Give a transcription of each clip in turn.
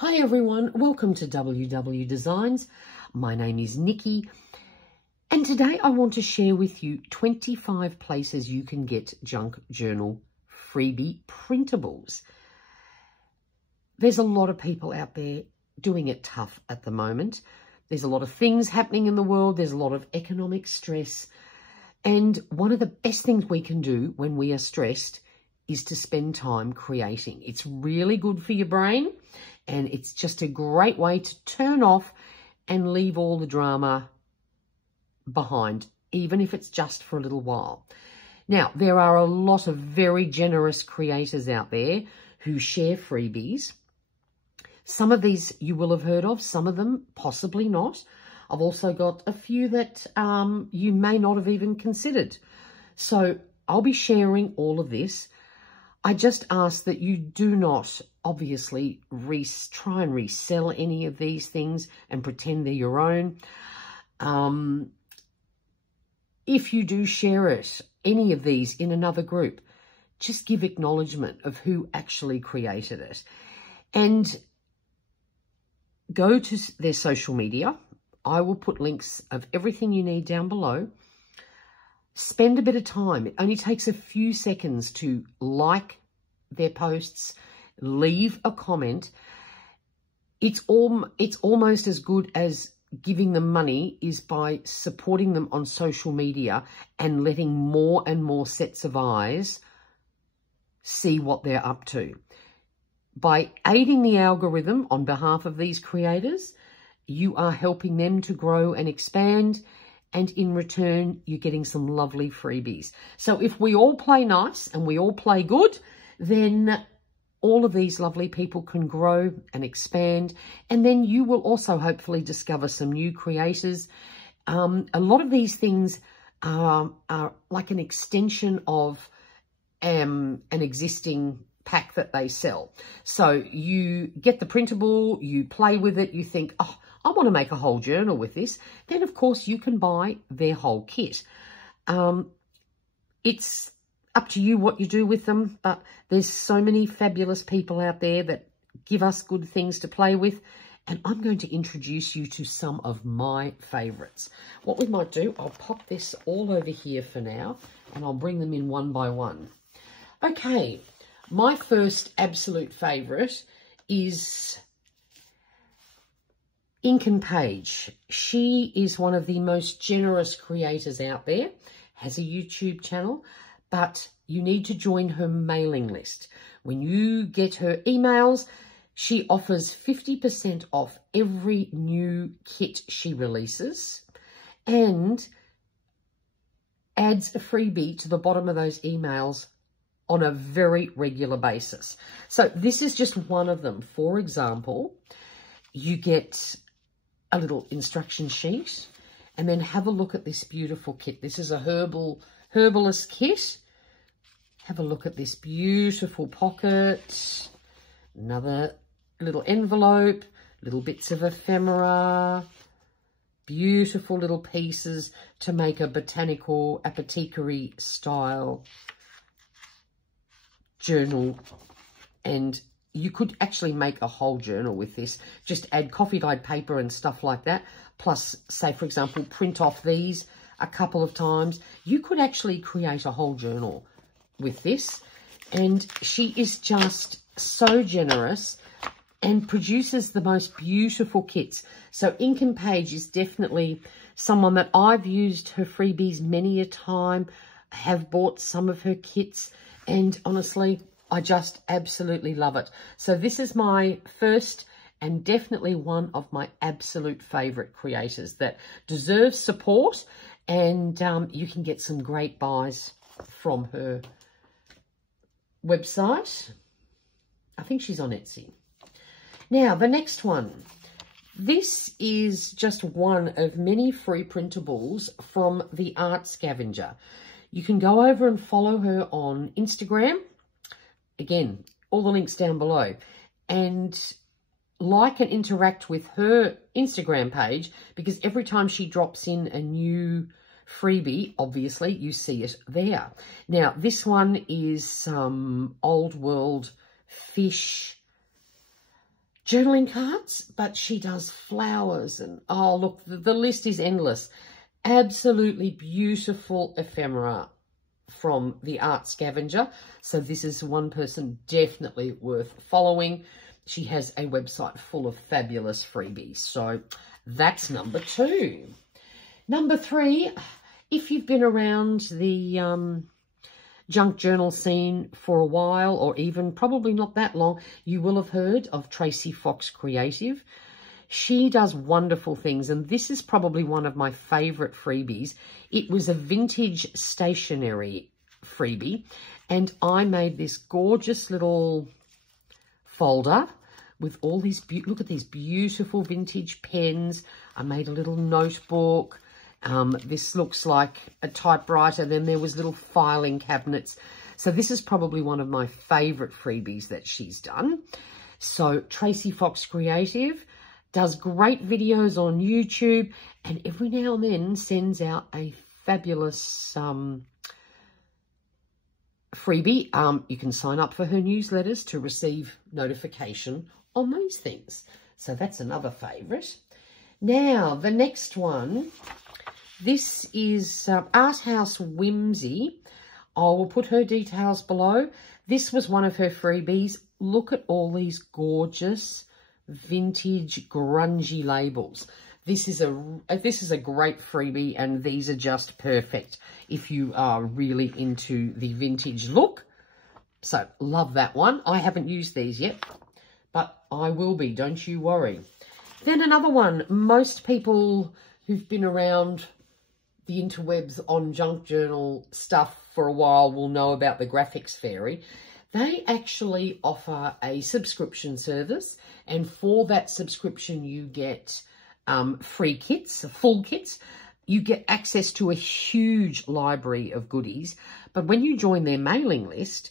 Hi everyone, welcome to WW Designs. My name is Nikki and today I want to share with you 25 places you can get junk journal freebie printables. There's a lot of people out there doing it tough at the moment. There's a lot of things happening in the world. There's a lot of economic stress. And one of the best things we can do when we are stressed is to spend time creating. It's really good for your brain. And it's just a great way to turn off and leave all the drama behind, even if it's just for a little while. Now, there are a lot of very generous creators out there who share freebies. Some of these you will have heard of, some of them possibly not. I've also got a few that you may not have even considered. So I'll be sharing all of this. I just ask that you do not obviously try and resell any of these things and pretend they're your own. If you do share it, any of these in another group, just give acknowledgement of who actually created it. And go to their social media. I will put links of everything you need down below. Spend a bit of time. It only takes a few seconds to like their posts, leave a comment. It's almost as good as giving them money is by supporting them on social media and letting more and more sets of eyes see what they're up to. By aiding the algorithm on behalf of these creators, you are helping them to grow and expand, and in return, you're getting some lovely freebies. So if we all play nice and we all play good, then all of these lovely people can grow and expand, and then you will also hopefully discover some new creators. A lot of these things are like an extension of an existing pack that they sell. So you get the printable, you play with it, you think, oh, I want to make a whole journal with this. Then, of course, you can buy their whole kit. It's up to you what you do with them, but there's so many fabulous people out there that give us good things to play with, and I'm going to introduce you to some of my favourites. What we might do, I'll pop this all over here for now, and I'll bring them in one by one. Okay, my first absolute favourite is Ink and Page. She is one of the most generous creators out there, has a YouTube channel, but you need to join her mailing list. When you get her emails, she offers 50% off every new kit she releases and adds a freebie to the bottom of those emails on a very regular basis. So this is just one of them. For example, you get a little instruction sheet, and then have a look at this beautiful kit. This is a herbalist kit. Have a look at this beautiful pocket. Another little envelope, little bits of ephemera, beautiful little pieces to make a botanical apothecary style journal. And you could actually make a whole journal with this. Just add coffee dyed paper and stuff like that. Plus, say, for example, print off these a couple of times. You could actually create a whole journal with this. And she is just so generous and produces the most beautiful kits. So Ink and Page is definitely someone that I've used her freebies many a time. I have bought some of her kits, and honestly, I just absolutely love it. So this is my first and definitely one of my absolute favourite creators that deserves support, and you can get some great buys from her website. I think she's on Etsy. Now, the next one. This is just one of many free printables from the Art Scavenger. You can go over and follow her on Instagram. Again, all the links down below. And like and interact with her Instagram page, because every time she drops in a new freebie, obviously, you see it there. Now, this one is some old world fish journaling cards, but she does flowers and, oh, look, the list is endless. Absolutely beautiful ephemera from the Art Scavenger. So this is one person definitely worth following. She has a website full of fabulous freebies. So that's number 2. Number 3, if you've been around the junk journal scene for a while, or even probably not that long, you will have heard of Tracie Fox Creative. She does wonderful things, and this is probably one of my favourite freebies. It was a vintage stationery freebie, and I made this gorgeous little folder with all these, look at these beautiful vintage pens. I made a little notebook. This looks like a typewriter. Then there was little filing cabinets. So this is probably one of my favourite freebies that she's done. So Tracie Fox Creative does great videos on YouTube, and every now and then sends out a fabulous freebie. You can sign up for her newsletters to receive notification on those things. So that's another favourite. Now, the next one, this is Art House Whimsy. I will put her details below. This was one of her freebies. Look at all these gorgeous vintage grungy labels. This is a great freebie, and these are just perfect if you are really into the vintage look. So love that one. I haven't used these yet, but I will be, don't you worry. Then another one, most people who've been around the interwebs on junk journal stuff for a while will know about the Graphics Fairy. They actually offer a subscription service, and for that subscription you get free kits, full kits. You get access to a huge library of goodies, but when you join their mailing list,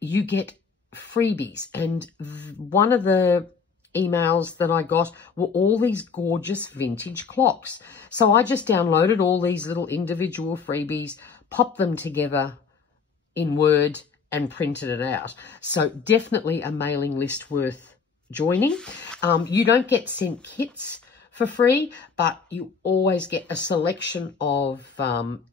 you get freebies. And one of the emails that I got were all these gorgeous vintage clocks. So I just downloaded all these little individual freebies, popped them together in Word and printed it out. So definitely a mailing list worth joining. You don't get sent kits for free, but you always get a selection of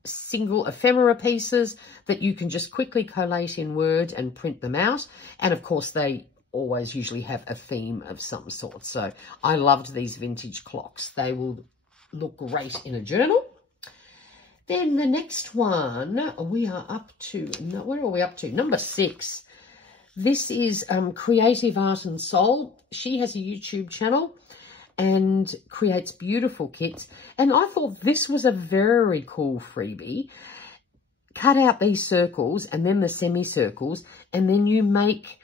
single ephemera pieces that you can just quickly collate in Word and print them out. And of course, they always usually have a theme of some sort. So I loved these vintage clocks. They will look great in a journal. Then the next one, we are up to, where are we up to? Number 6. This is Creative ArtnSoul. She has a YouTube channel and creates beautiful kits. And I thought this was a very cool freebie. Cut out these circles and then the semicircles, and then you make,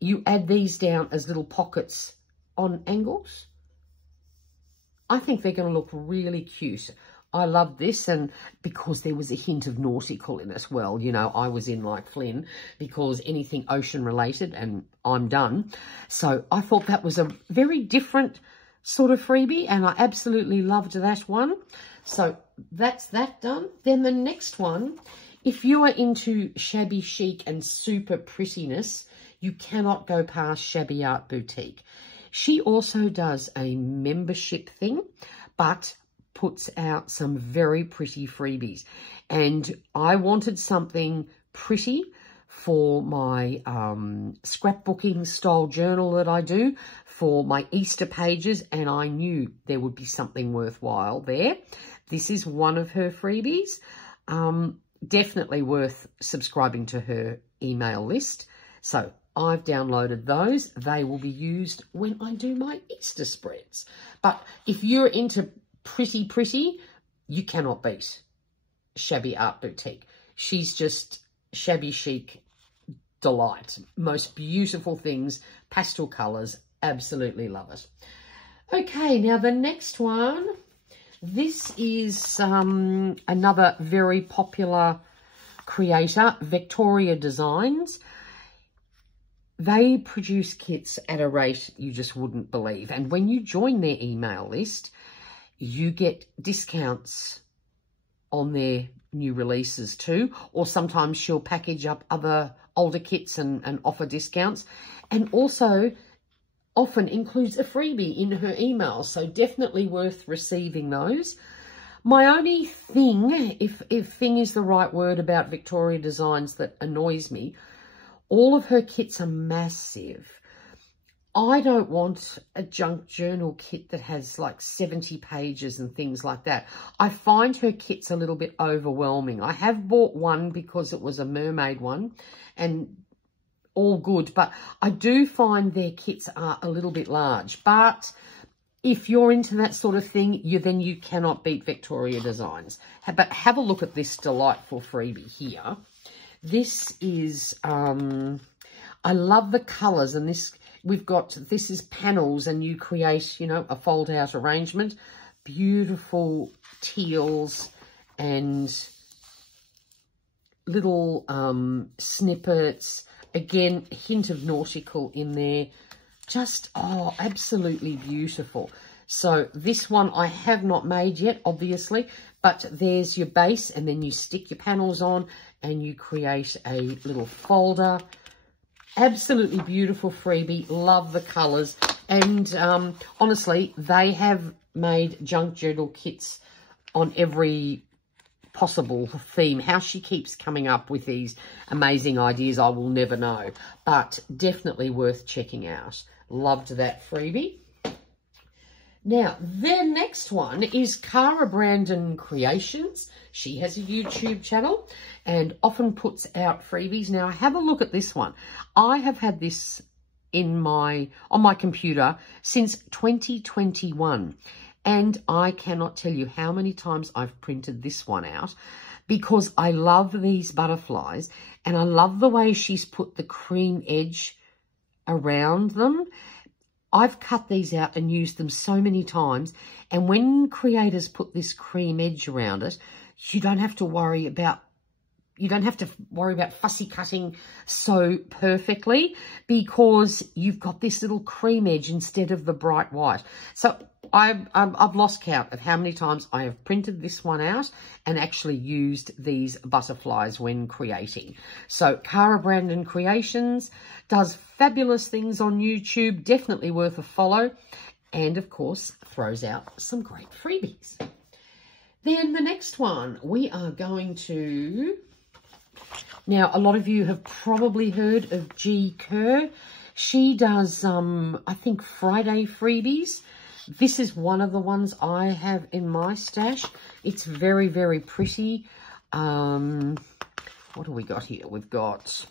you add these down as little pockets on angles. I think they're going to look really cute. I love this, and because there was a hint of nautical in it, well, you know, I was in like Flynn, because anything ocean related and I'm done. So I thought that was a very different sort of freebie, and I absolutely loved that one. So that's that done. Then the next one, if you are into shabby chic and super prettiness, you cannot go past Shabby Art Boutique. She also does a membership thing, but puts out some very pretty freebies. And I wanted something pretty for my scrapbooking style journal that I do, for my Easter pages, and I knew there would be something worthwhile there. This is one of her freebies. Definitely worth subscribing to her email list. So I've downloaded those. They will be used when I do my Easter spreads. But if you're into pretty, you cannot beat Shabby Art Boutique. She's just shabby chic delight. Most beautiful things, pastel colours, absolutely love it. Okay, now the next one, this is another very popular creator, Vectoria Designs. They produce kits at a rate you just wouldn't believe. And when you join their email list, you get discounts on their new releases too, or sometimes she'll package up other older kits and offer discounts. And also, often includes a freebie in her email, so definitely worth receiving those. My only thing, if thing is the right word, about Vectoria Designs that annoys me, all of her kits are massive. I don't want a junk journal kit that has like 70 pages and things like that. I find her kits a little bit overwhelming. I have bought one because it was a mermaid one and all good, but I do find their kits are a little bit large. But if you're into that sort of thing, then you cannot beat Vectoria Designs. But have a look at this delightful freebie here. This is, I love the colours, and this... this is panels, and you create, you know, a fold out arrangement. Beautiful teals and little snippets. Again, a hint of nautical in there. Just, oh, absolutely beautiful. So this one I have not made yet, obviously, but there's your base, and then you stick your panels on and you create a little folder. Absolutely beautiful freebie. Love the colours. And honestly, they have made junk journal kits on every possible theme. How she keeps coming up with these amazing ideas, I will never know. But definitely worth checking out. Loved that freebie. Now, the next one is Cara Brandon Creations. She has a YouTube channel and often puts out freebies. Now, have a look at this one. I have had this on my computer since 2021, and I cannot tell you how many times I've printed this one out because I love these butterflies, and I love the way she's put the cream edge around them. I've cut these out and used them so many times, and when creators put this cream edge around it, you don't have to worry about fussy cutting so perfectly, because you've got this little cream edge instead of the bright white. So I've lost count of how many times I have printed this one out and actually used these butterflies when creating. So Cara Brandon Creations does fabulous things on YouTube, definitely worth a follow, and of course throws out some great freebies. Then the next one we are going to... Now, a lot of you have probably heard of Kerr. She does, I think, Friday freebies. This is one of the ones I have in my stash. It's very, very pretty. What do we got here? We've got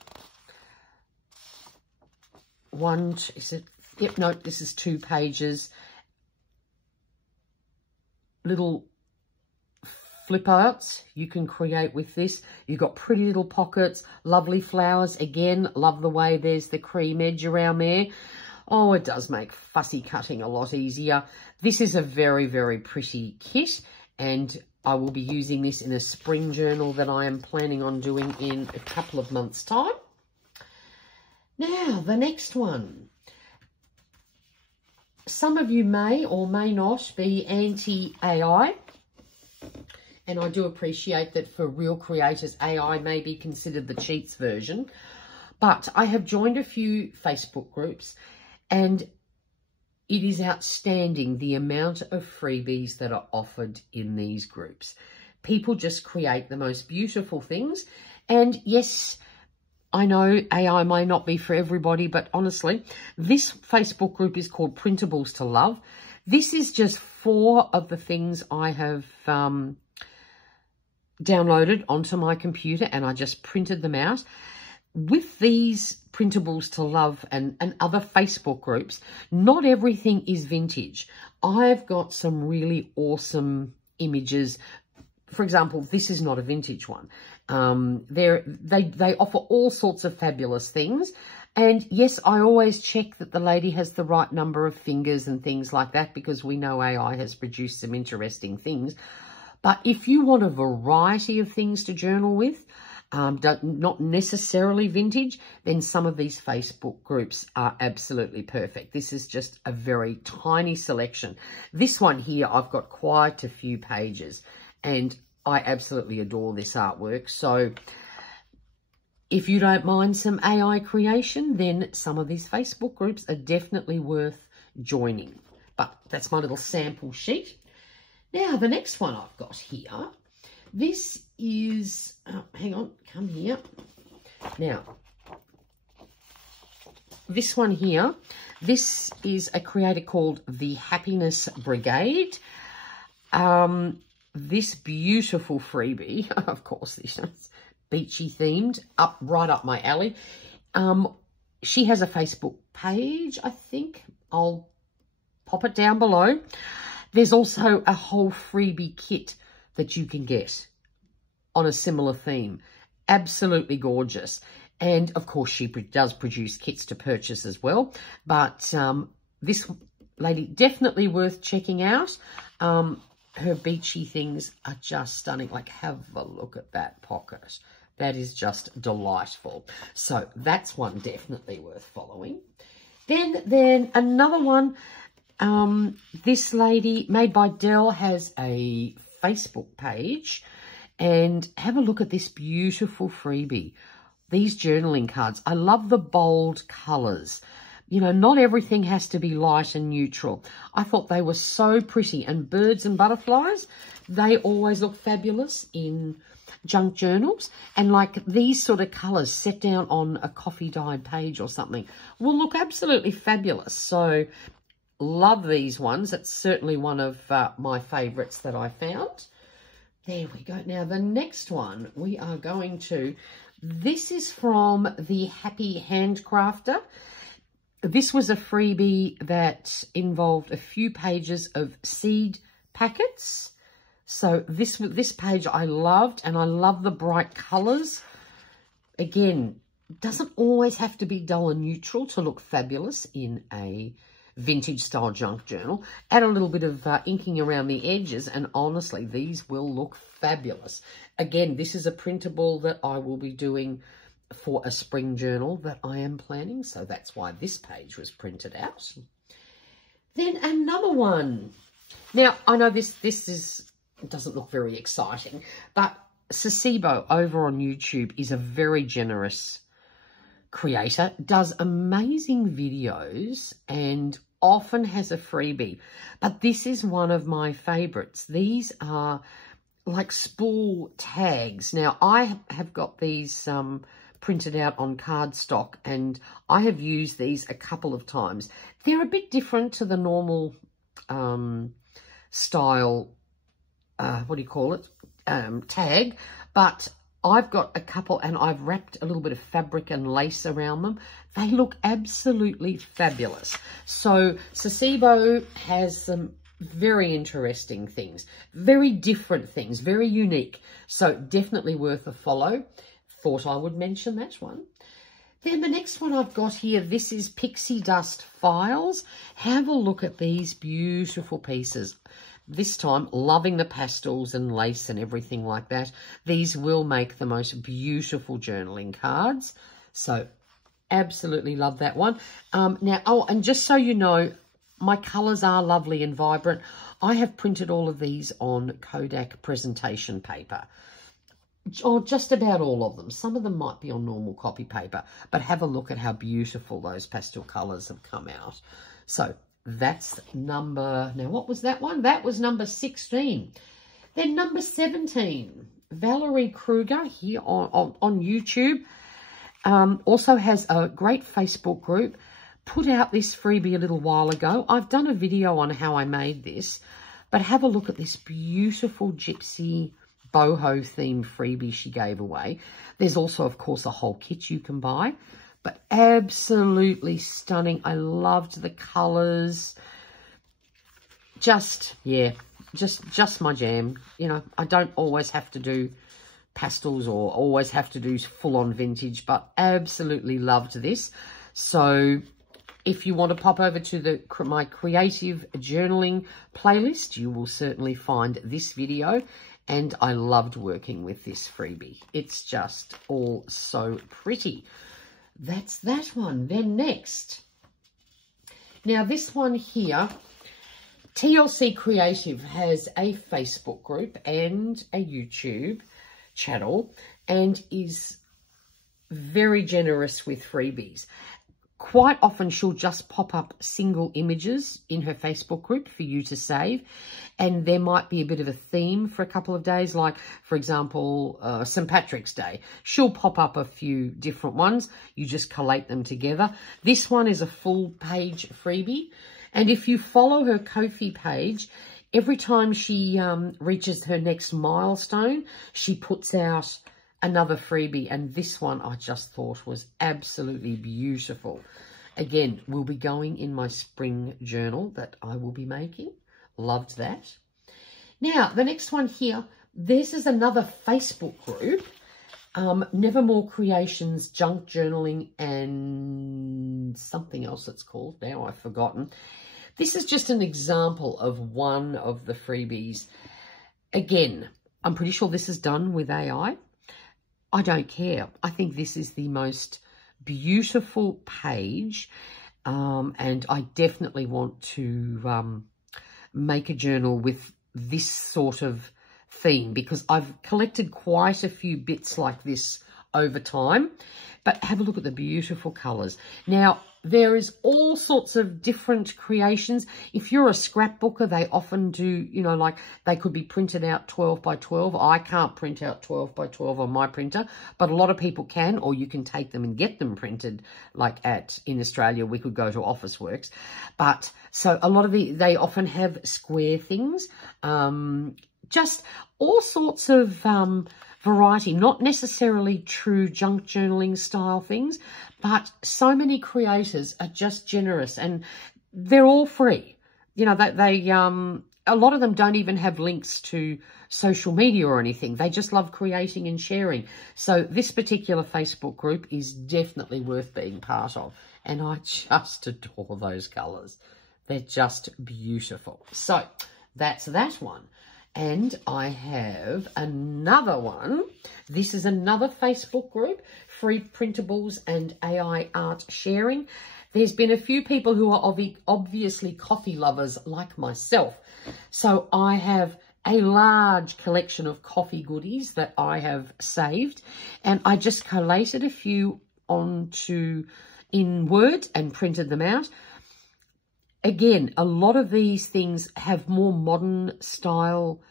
one, is it? Yep, no, this is 2 pages. Little flip arts you can create with this. You've got pretty little pockets, lovely flowers. Again, love the way there's the cream edge around there. Oh, it does make fussy cutting a lot easier. This is a very, very pretty kit, and I will be using this in a spring journal that I am planning on doing in a couple of months' time. Now, the next one. Some of you may or may not be anti-AI. And I do appreciate that for real creators, AI may be considered the cheats version. But I have joined a few Facebook groups, and it is outstanding the amount of freebies that are offered in these groups. People just create the most beautiful things. And yes, I know AI may not be for everybody, but honestly, this Facebook group is called Printables to Love. This is just 4 of the things I have downloaded onto my computer, and I just printed them out. With these Printables to Love and other Facebook groups, not everything is vintage. I've got some really awesome images. For example, this is not a vintage one. They offer all sorts of fabulous things. And yes, I always check that the lady has the right number of fingers and things like that, because we know AI has produced some interesting things. But if you want a variety of things to journal with, not necessarily vintage, then some of these Facebook groups are absolutely perfect. This is just a very tiny selection. This one here, I've got quite a few pages, and I absolutely adore this artwork. So if you don't mind some AI creation, then some of these Facebook groups are definitely worth joining. But that's my little sample sheet. Now, the next one I've got here, this is, oh, hang on, come here. Now, this one here, this is a creator called the Happiness Brigade. This beautiful freebie, of course, this is beachy themed, right up my alley. She has a Facebook page, I think. I'll pop it down below. There's also a whole freebie kit that you can get on a similar theme. Absolutely gorgeous. And, of course, she does produce kits to purchase as well. But this lady, definitely worth checking out. Her beachy things are just stunning. Like, have a look at that pocket. That is just delightful. So that's one definitely worth following. Then another one, this lady, Made by Dell, has a Facebook page. And have a look at this beautiful freebie. These journaling cards. I love the bold colours. You know, not everything has to be light and neutral. I thought they were so pretty. And birds and butterflies, they always look fabulous in junk journals. And like these sort of colours set down on a coffee-dyed page or something will look absolutely fabulous. So, love these ones. It's certainly one of my favourites that I found. There we go. Now, the next one we are going to... This is from the Happy Handcrafter. This was a freebie that involved a few pages of seed packets. So this page I loved, and I love the bright colours. Again, doesn't always have to be dull and neutral to look fabulous in a vintage style junk journal. Add a little bit of inking around the edges, and honestly, these will look fabulous. Again, this is a printable that I will be doing for a spring journal that I am planning, so that's why this page was printed out. Then another one. Now, I know this doesn't look very exciting, but Saacibo over on YouTube is a very generous creator, does amazing videos and often has a freebie. But this is one of my favorites. These are like spool tags. Now, I have got these printed out on cardstock, and I have used these a couple of times. They're a bit different to the normal style, what do you call it, tag, but I've got a couple, and I've wrapped a little bit of fabric and lace around them. They look absolutely fabulous. So Saacibo has some very interesting things, very different things, very unique. So definitely worth a follow. Thought I would mention that one. Then the next one I've got here, this is Pixie Dust Files. Have a look at these beautiful pieces. This time, loving the pastels and lace and everything like that. These will make the most beautiful journaling cards. So, absolutely love that one. Now, oh, and just so you know, my colours are lovely and vibrant. I have printed all of these on Kodak presentation paper. Or just about all of them. Some of them might be on normal copy paper. But have a look at how beautiful those pastel colours have come out. So, that's number, now what was that one? That was number 16. Then number 17, Valerie Kruger here on YouTube. Also has a great Facebook group. Put out this freebie a little while ago. I've done a video on how I made this. But have a look at this beautiful gypsy boho theme freebie she gave away. There's also, of course, a whole kit you can buy. But absolutely stunning. I loved the colours. Just, yeah, just my jam. You know, I don't always have to do pastels or always have to do full-on vintage, but absolutely loved this. So if you want to pop over to my creative journaling playlist, you will certainly find this video. And I loved working with this freebie. It's just all so pretty. That's that one. Then next. Now this one here, TLC Creative has a Facebook group and a YouTube channel and is very generous with freebies. Quite often she'll just pop up single images in her Facebook group for you to save. And there might be a bit of a theme for a couple of days, like, for example, St. Patrick's Day. She'll pop up a few different ones. You just collate them together. This one is a full page freebie. And if you follow her Ko-fi page, every time she reaches her next milestone, she puts out another freebie, and this one I just thought was absolutely beautiful. Again, will be going in my spring journal that I will be making. Loved that. Now, the next one here, this is another Facebook group, Nevermore Creations, Junk Journaling, and something else it's called. Now I've forgotten. This is just an example of one of the freebies. Again, I'm pretty sure this is done with AI. I don't care. I think this is the most beautiful page, and I definitely want to make a journal with this sort of theme, because I've collected quite a few bits like this over time. But have a look at the beautiful colours. Now, there is all sorts of different creations. If you're a scrapbooker, they often do, you know, like they could be printed out 12 by 12. I can't print out 12 by 12 on my printer, but a lot of people can, or you can take them and get them printed. Like in Australia, we could go to Officeworks. But so a lot of they often have square things, just all sorts of variety, not necessarily true junk journaling style things, but so many creators are just generous, and they're all free. You know, a lot of them don't even have links to social media or anything. They just love creating and sharing. So this particular Facebook group is definitely worth being part of. And I just adore those colours. They're just beautiful. So that's that one. And I have another one. This is another Facebook group, Free Printables and AI Art Sharing. There's been a few people who are obviously coffee lovers like myself. So I have a large collection of coffee goodies that I have saved. And I just collated a few in Word and printed them out. Again, a lot of these things have more modern style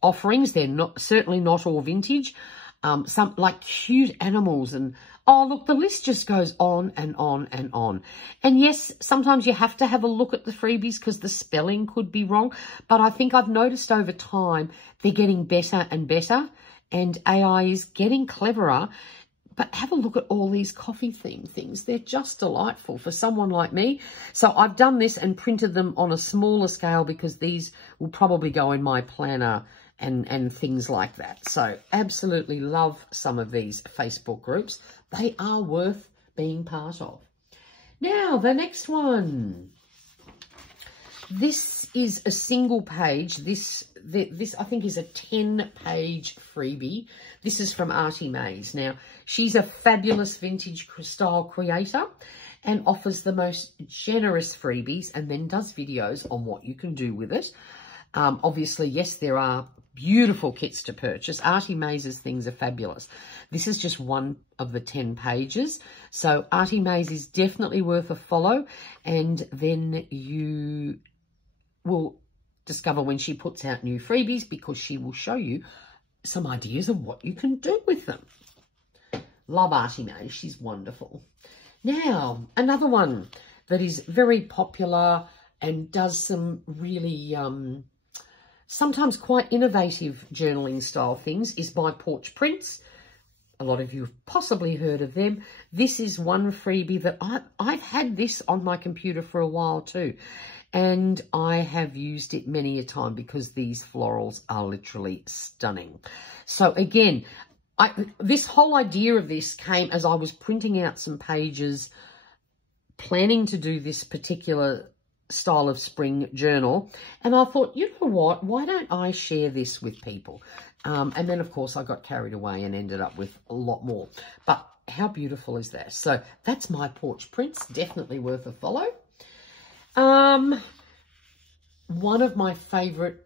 offerings. They're certainly not all vintage. Some like cute animals, and oh look, the list just goes on and on and on. And yes, sometimes you have to have a look at the freebies because the spelling could be wrong. But I think I've noticed over time they're getting better and better, and AI is getting cleverer. But have a look at all these coffee theme things. They're just delightful for someone like me. So I've done this and printed them on a smaller scale because these will probably go in my planner and things like that. So absolutely love some of these Facebook groups. They are worth being part of. Now, the next one. This is a single page. This I think is a 10-page freebie. This is from Artymaze. Now, she's a fabulous vintage style creator and offers the most generous freebies, and then does videos on what you can do with it. Obviously, yes, there are beautiful kits to purchase. Artymaze's things are fabulous. This is just one of the 10 pages. So Artymaze is definitely worth a follow, and then you will discover when she puts out new freebies, because she will show you some ideas of what you can do with them. Love Artymaze. She's wonderful. Now, another one that is very popular and does some really sometimes quite innovative journaling style things is by Porch Prints. A lot of you have possibly heard of them. This is one freebie that I've had this on my computer for a while too. And I have used it many a time because these florals are literally stunning. So again, this whole idea of this came as I was printing out some pages, planning to do this particular style of spring journal. And I thought, you know what, why don't I share this with people? And then, of course, I got carried away and ended up with a lot more. But how beautiful is that? So that's my Porch Prints. Definitely worth a follow. One of my favourite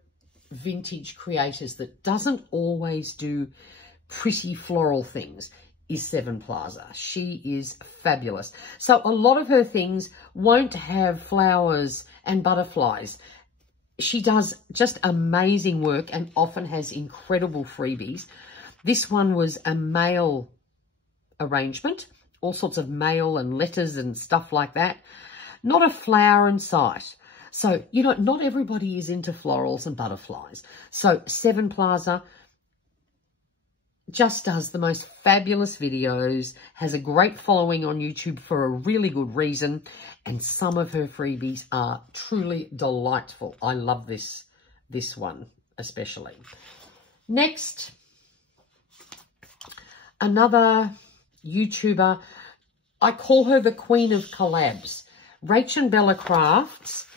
vintage creators that doesn't always do pretty floral things is 7 Plaza. She is fabulous. So a lot of her things won't have flowers and butterflies. She does just amazing work and often has incredible freebies. This one was a mail arrangement, all sorts of mail and letters and stuff like that. Not a flower in sight. So, you know, not everybody is into florals and butterflies. So 7 Plaza just does the most fabulous videos, has a great following on YouTube for a really good reason, and some of her freebies are truly delightful. I love this one especially. Next, another YouTuber, I call her the Queen of Collabs. Rach and Bella Crafts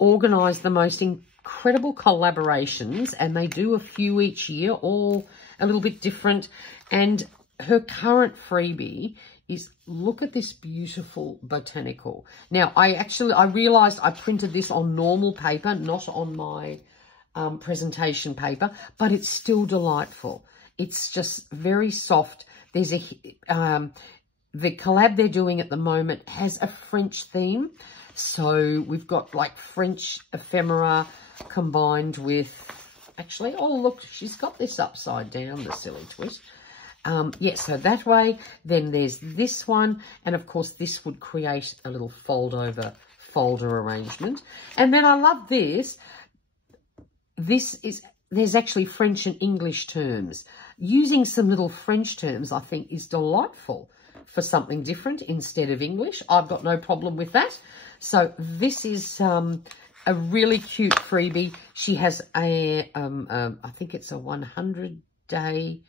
organise the most incredible collaborations, and they do a few each year, all a little bit different. And her current freebie is, look at this beautiful botanical. Now, I realised I printed this on normal paper, not on my presentation paper, but it's still delightful. It's just very soft. There's the collab they're doing at the moment has a French theme. So we've got like French ephemera combined with, actually, oh look, she's got this upside down, the silly twist. Yeah, so that way. Then there's this one, and of course this would create a little folder arrangement. And then I love this. There's actually French and English terms. Using some little French terms, I think, is delightful for something different instead of English. I've got no problem with that. So this is a really cute freebie. She has a, I think it's a 100-day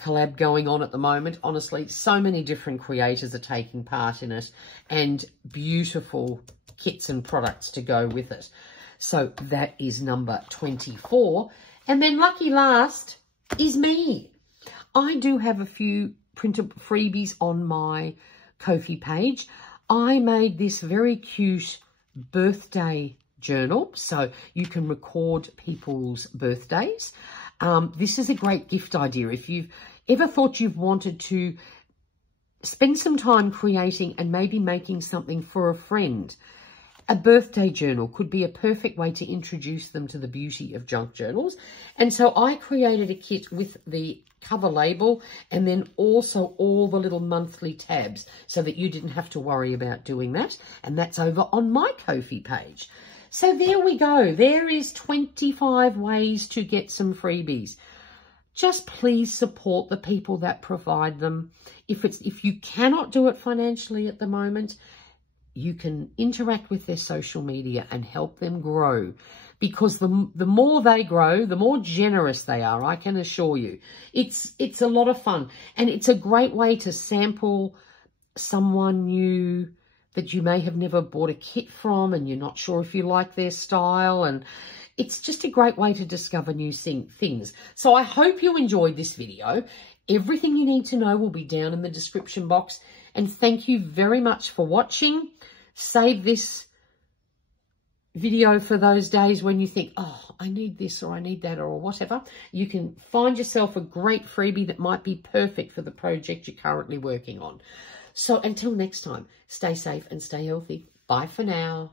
collab going on at the moment. Honestly, so many different creators are taking part in it, and beautiful kits and products to go with it. So that is number 24. And then lucky last is me. I do have a few printer freebies on my Ko-fi page. I made this very cute birthday journal, so you can record people's birthdays. This is a great gift idea. If you've ever thought you've wanted to spend some time creating and maybe making something for a friend, a birthday journal could be a perfect way to introduce them to the beauty of junk journals. And so I created a kit with the cover label and then also all the little monthly tabs so that you didn't have to worry about doing that. And that's over on my Ko-fi page. So there we go. There is 25 ways to get some freebies. Just please support the people that provide them. If you cannot do it financially at the moment, you can interact with their social media and help them grow, because the more they grow, the more generous they are, I can assure you. It's a lot of fun, and it's a great way to sample someone new that you may have never bought a kit from and you're not sure if you like their style, and it's just a great way to discover new things. So I hope you enjoyed this video. Everything you need to know will be down in the description box, and thank you very much for watching. Save this video for those days when you think, oh, I need this or I need that or whatever. You can find yourself a great freebie that might be perfect for the project you're currently working on. So until next time, stay safe and stay healthy. Bye for now.